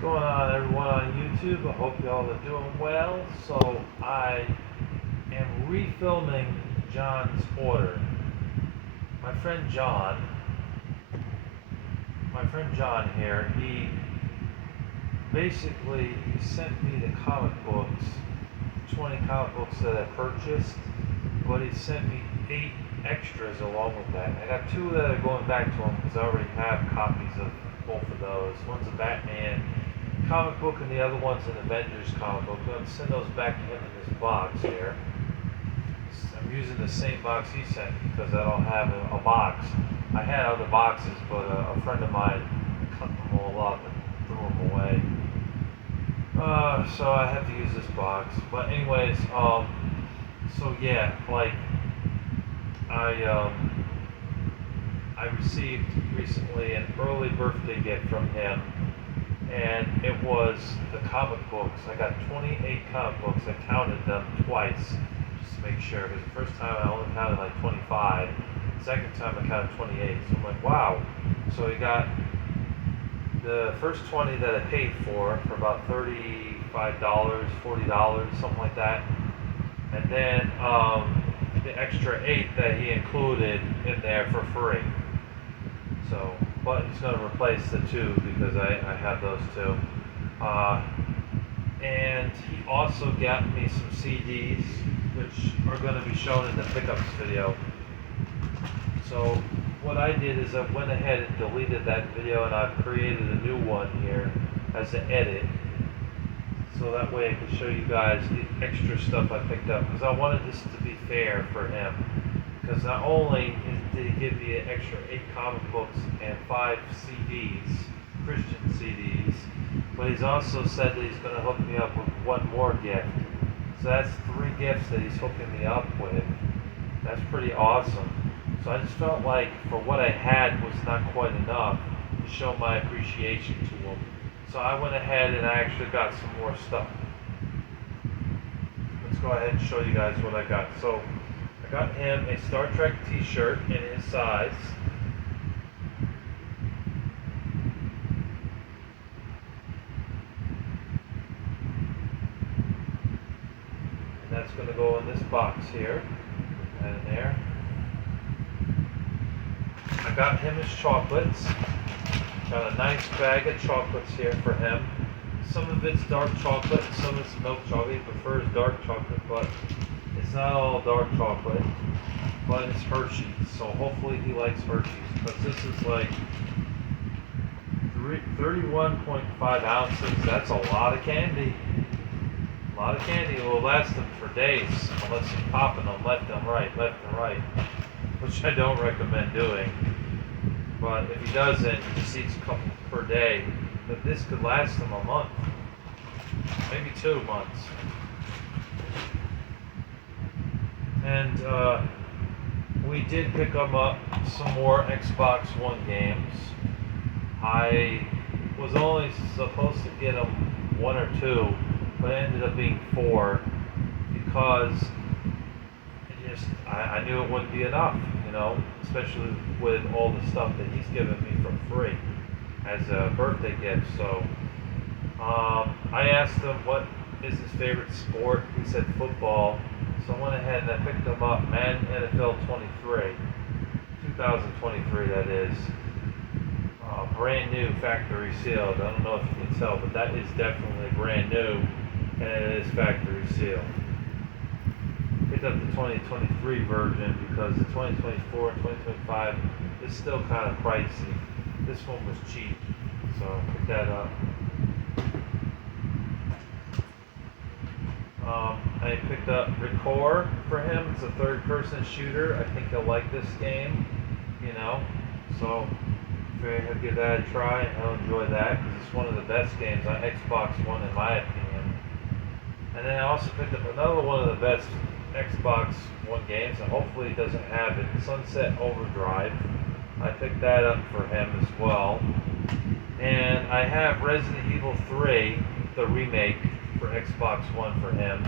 Going on, everyone on YouTube? I hope y'all are doing well. So I am refilming John's order. My friend John, my friend John here, he sent me the comic books, 20 comic books that I purchased, but he sent me 8 extras along with that. I got 2 that are going back to him because I already have copies of both of those. One's a Batman comic book and the other one's an Avengers comic book. I'm going to send those back to him in this box here. I'm using the same box he sent because I don't have a box. I had other boxes, but a friend of mine cut them all up and threw them away. So I have to use this box. But anyways, so yeah, like I I received recently an early birthday gift from him, and it was the comic books. I got 28 comic books. I counted them twice just to make sure. Because the first time I only counted like 25. The second time I counted 28. So I'm like, wow. So he got the first 20 that I paid for about $35, $40, something like that. And then the extra 8 that he included in there for free. So, but he's going to replace the 2 because I have those 2. And he also got me some CDs, which are going to be shown in the pickups video. So what I did is I went ahead and deleted that video, and I've created a new one here as an edit. So that way I can show you guys the extra stuff I picked up, because I wanted this to be fair for him. Because not only did he give me an extra 8 comic books and 5 CDs, Christian CDs, but he's also said that he's going to hook me up with one more gift. So that's 3 gifts that he's hooking me up with. That's pretty awesome. So I just felt like for what I had was not quite enough to show my appreciation to him. So I went ahead and I actually got some more stuff. Let's go ahead and show you guys what I got. So I got him a Star Trek t-shirt in his size. And that's going to go in this box here. And in there. I got him his chocolates. Got a nice bag of chocolates here for him. Some of it's dark chocolate, some of it's milk chocolate. He prefers dark chocolate, but it's not all dark chocolate. But it's Hershey's, so hopefully he likes Hershey's, because this is like 31.5 ounces. That's a lot of candy. A lot of candy. It will last him for days, unless he's popping them left and right, which I don't recommend doing. But if he doesn't, he just eats a couple per day. But this could last him a month, maybe 2 months. And we did pick him up some more Xbox One games. I was only supposed to get him 1 or 2, but it ended up being 4 because I knew it wouldn't be enough, especially with all the stuff that he's given me for free as a birthday gift. So I asked him what is his favorite sport. He said football. So I went ahead and I picked him up Madden NFL 23, 2023 that is. Brand new, factory sealed. I don't know if you can tell, but that is definitely brand new, and it is factory sealed. Picked up the 2023 version because the 2024 and 2025 is still kind of pricey. This one was cheap, so I picked that up. I picked up Recore for him. It's a third-person shooter. I think he'll like this game, So he'll give that a try and he'll enjoy that because it's one of the best games on Xbox One in my opinion. And then I also picked up another one of the best Xbox One games, and hopefully he doesn't have it, Sunset Overdrive. I picked that up for him as well. And I have Resident Evil 3, the remake, for Xbox One for him.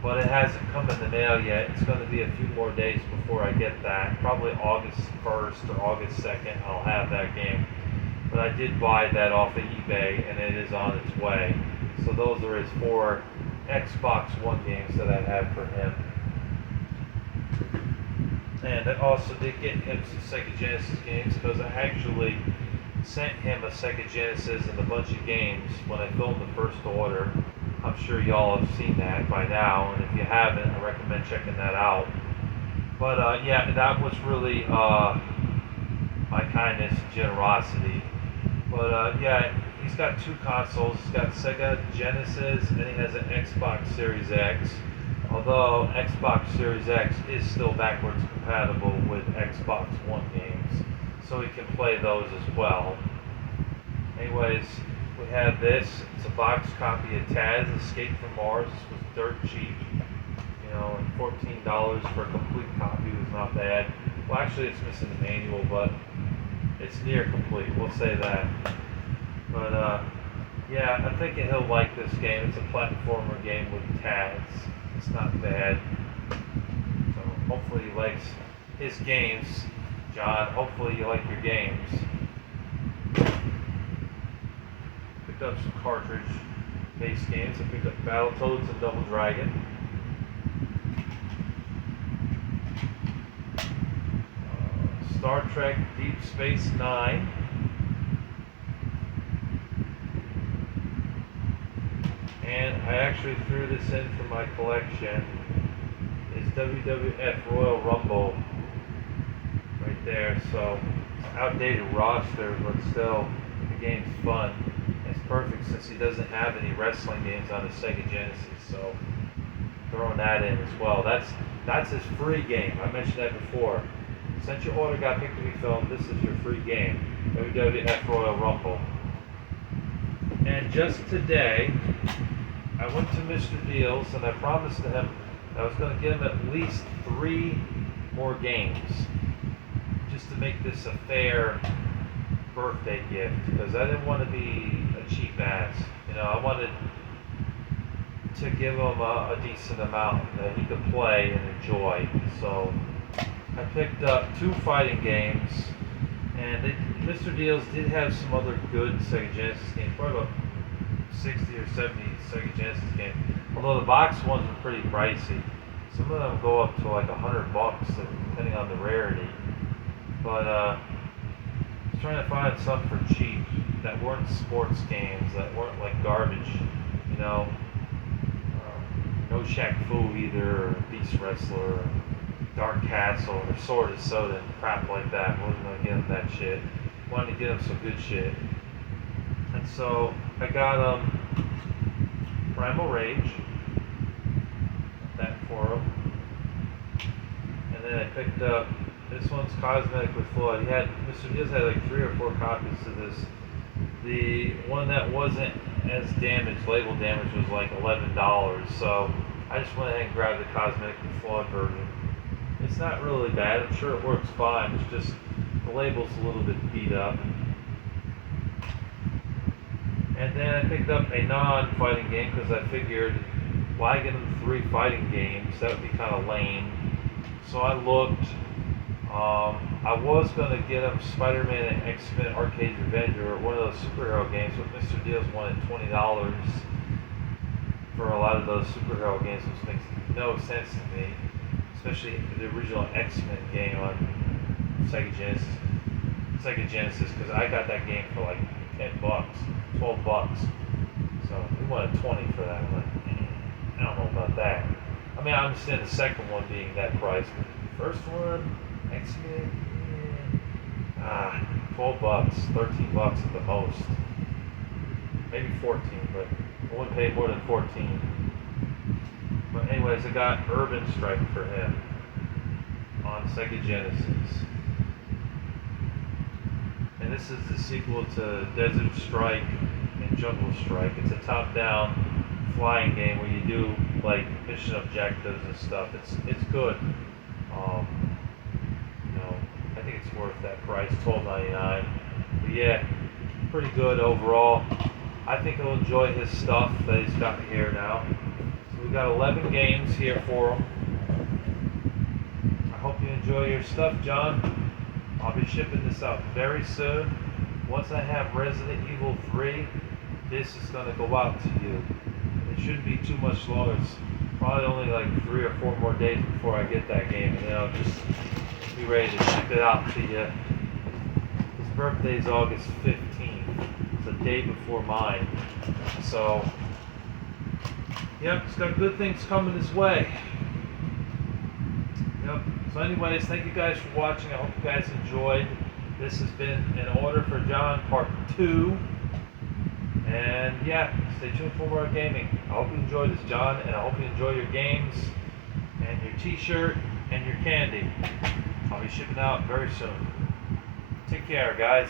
But it hasn't come in the mail yet. It's going to be a few more days before I get that. Probably August 1st or August 2nd I'll have that game. but I did buy that off of eBay, and it is on its way. So those are his 4 Xbox One games that I have for him. And I also did get him some Sega Genesis games because I actually sent him a Sega Genesis and a bunch of games when I filmed the first order. I'm sure y'all have seen that by now, and if you haven't, I recommend checking that out. But yeah, that was really my kindness and generosity. But yeah, he's got 2 consoles. He's got Sega Genesis and he has an Xbox Series X. Although Xbox Series X is still backwards compatible with Xbox One games, so he can play those as well. Anyways, we have this. It's a box copy of Taz Escape from Mars. This was dirt cheap. You know, and $14 for a complete copy was not bad. Well, actually, it's missing the manual, but it's near complete. We'll say that. But yeah, I'm thinking he'll like this game. It's a platformer game with Taz. It's not bad. So hopefully he likes his games, John. Hopefully you like your games. Picked up some cartridge-based games. I picked up Battletoads and Double Dragon. Star Trek Deep Space Nine. And I actually threw this in for my collection. It's WWF Royal Rumble right there. So it's an outdated roster, but still the game's fun. It's perfect since he doesn't have any wrestling games on his Sega Genesis. So throwing that in as well. That's his free game. I mentioned that before. Since your order got picked to be filmed, this is your free game, WWF Royal Rumble. And just today, I went to Mr. Deals and I promised to him I was going to get him at least 3 more games, just to make this a fair birthday gift, because I didn't want to be a cheap ass. You know, I wanted to give him a decent amount that he could play and enjoy. So I picked up 2 fighting games, and Mr. Deals did have some other good Sega Genesis games, probably about 60 or 70 Sega Genesis games. Although the box ones are pretty pricey. Some of them go up to like $100 depending on the rarity. But I was trying to find some for cheap that weren't sports games, that weren't like garbage, you know. No Shaq Fu either, or Beast Wrestler, or Dark Castle, or Sword of Soda, and crap like that. Wasn't gonna get him that shit. Wanted to get him some good shit. And so I got Primal Rage, that for him. And then I picked up, this one's Cosmetic with Floyd. Mr. Deals had like 3 or 4 copies of this. The one that wasn't as damaged, label damage, was like $11. So I just went ahead and grabbed the Cosmetic with Floyd version. It's not really bad. I'm sure it works fine. It's just the label's a little bit beat up. And then I picked up a non-fighting game because I figured, why get them 3 fighting games? That would be kind of lame. So I looked. I was going to get them Spider-Man and X-Men Arcade Revenge, or one of those superhero games, but Mr. Deals wanted $20 for a lot of those superhero games, which makes no sense to me. Especially the original X-Men game on Sega Genesis, because I got that game for like $10, $12. So we wanted 20 for that. I'm like, I don't know about that. I mean, I understand the second one being that price, but the first one, X-Men, $12, $13 at the most. Maybe 14, but I wouldn't pay more than 14. But anyways, I got Urban Strike for him on Sega Genesis. And this is the sequel to Desert Strike and Jungle Strike. It's a top-down flying game where you do like mission objectives and stuff. It's good. You know, I think it's worth that price, $12.99. But yeah, pretty good overall. I think he'll enjoy his stuff that he's got here now. So we got 11 games here for him. I hope you enjoy your stuff, John. I'll be shipping this out very soon. once I have Resident Evil 3, this is going to go out to you. It shouldn't be too much longer. It's probably only like 3 or 4 more days before I get that game, and then I'll just be ready to ship it out to you. His birthday is August 15th. It's a day before mine. So, yep, it's got good things coming his way. Yep. So anyways, thank you guys for watching. I hope you guys enjoyed. This has been An Order for John Part 2. And yeah, stay tuned for more gaming. I hope you enjoyed this, John, and I hope you enjoy your games and your t-shirt and your candy. I'll be shipping out very soon. Take care, guys.